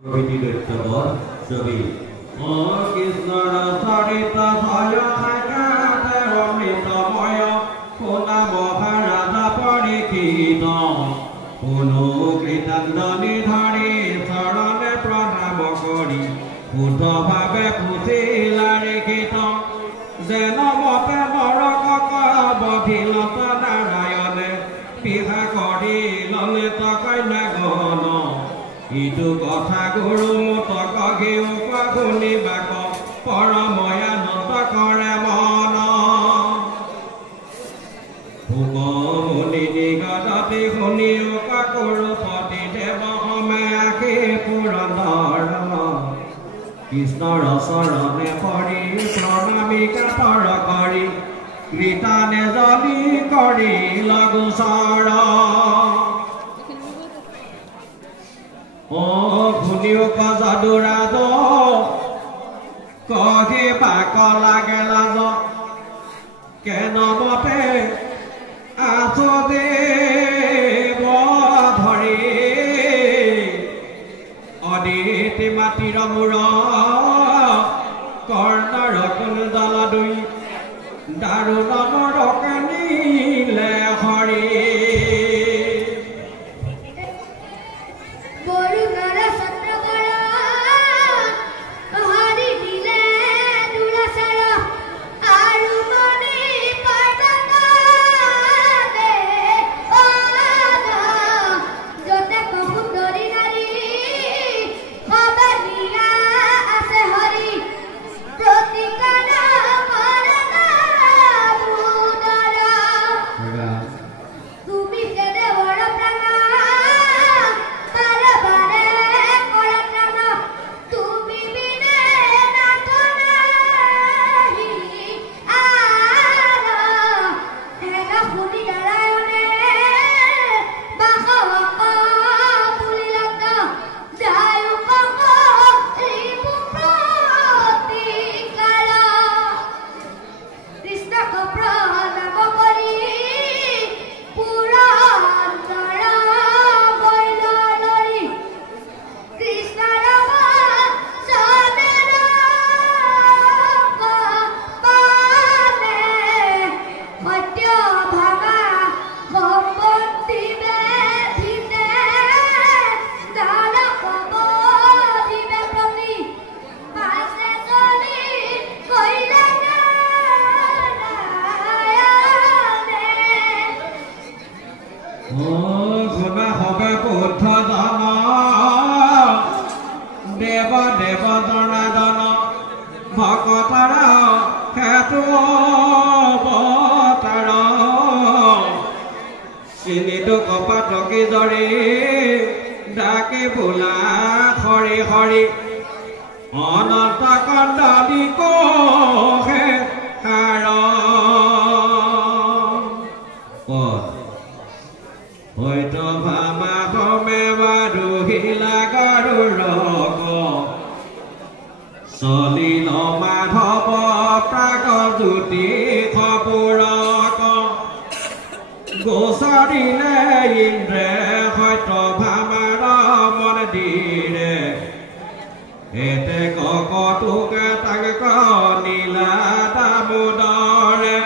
ছবি ও কৃষ্ণৰ চৰিত ভয় থাকে অমৃতময় পুনাম ভাৰাধা পৰীক্ষিত পুনু কৃতাঞ্জলি ধৰি চৰণে প্ৰণাম কৰি শুদ্ধ ভাৱে পুছিলা লিখিত যেন মতে নৰকক বধিলত নাৰায়ণে পিহা কৰি ললে কন্যা গণ ইটো কথা গুৰু মতক ঘেউকা শুনিবাক পৰময়ানন্দ কৰে মন ভোগ মুনি নিগদতি শুনিওকা কুৰুপতি দেৱ সমে আশী পুৰন্দৰ কৃষ্ণৰ চৰণে পৰি প্ৰণামিকা পৰ কৰি কৃতানে জলি কৰি লঘুচৰ শুনিও কজদুৰাজ কহি পাক লাগে লাজ কেনমতে আছো দেৱ ধৰি অদিতি মাটিৰ মূৰ কৰ্ণৰ কুণ্ডল দুই দাৰুণ নৰক নীলে হৰি ডাকে বোলা হৰি হৰি অনন্ত কণ্ডলী কোষে হাৰ হয়তো ভামা ভমে বাৰুহিলা গৰুৰ চলিল মাধৱ প্ৰাগ জ্যোতি খপুৰক গোচৰিলে ইন্দ্ৰে হয়তো ভামাৰ মন্দিৰে এতে ককটোকে তাক নীলা দামোদৰে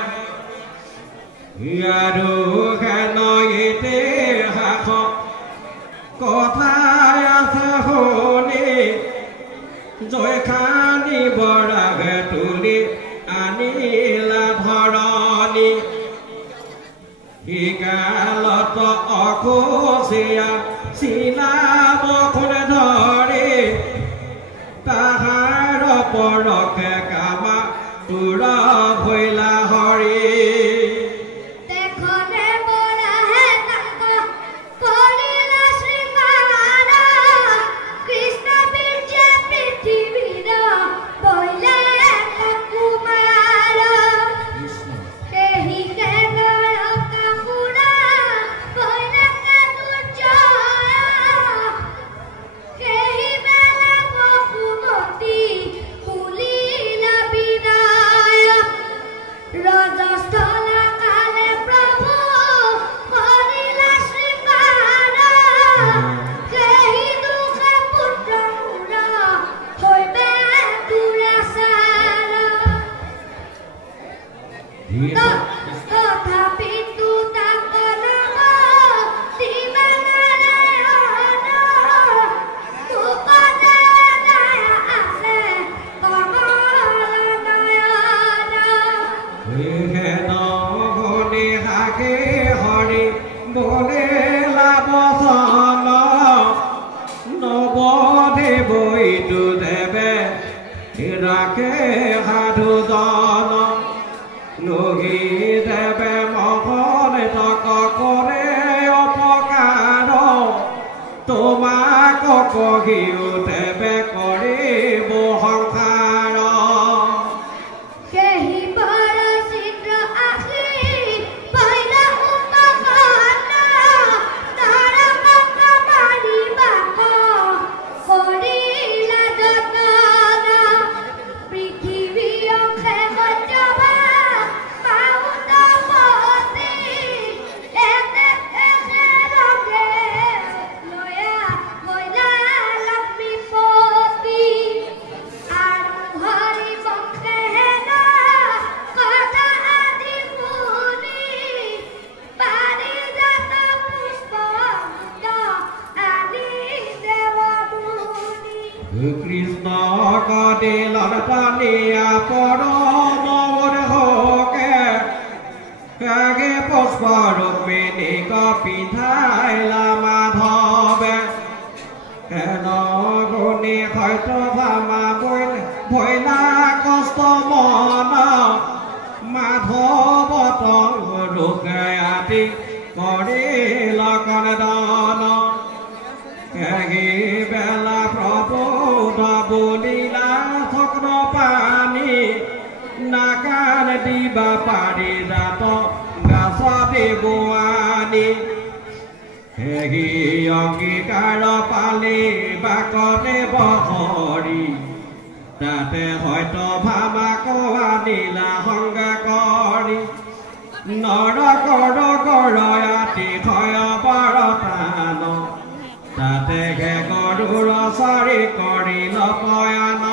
আৰু হেন ইতিহাস কথাই আছে শুনি জয়খানি বৰাগে তুলি আনিলা ধৰণী হিকালত অখুচিয়া চিলাব খুনে ধৰি তাহাৰ পৰকে কামা তোৰ ভৈলা হৰি Joy! ৰাখে সাধু জন নগী দেৱে মহন তক কৰে অপকাৰ তোমাক কহিও দেৱে কৰিব সংসাৰ কৃষ্ণ কদিলৰ পানীয়া পৰম হকে কাগে পুষ্প ৰুক্মিণী পিঠাইলা মাধৱে হেন গুণী হয়ত ভামা ভৈলা কষ্ট মন মাধৱ ৰোগে আদি কৰিল কনদন বেলা প্ৰভু বলিলা থক্ৰ পানী নাকান দিবা পাৰি জাত গাছ দেৱানী হেগি অংগীকাৰ পালি বাকতে বহৰি তাতে হয়তো ভামাক আনিলা সংগা কৰি নৰ কৰ গৰয়াতি ক্ষয় পৰতান তাতে গে গৰুৰ চাৰি কৰিল পয়ান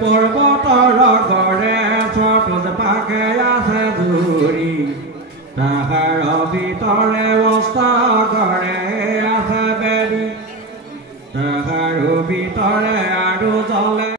পৰ্বতৰ গড়ে চতুজ পাকে আছে ধৰি তাহাৰ ভিতৰে অস্ত গড়ে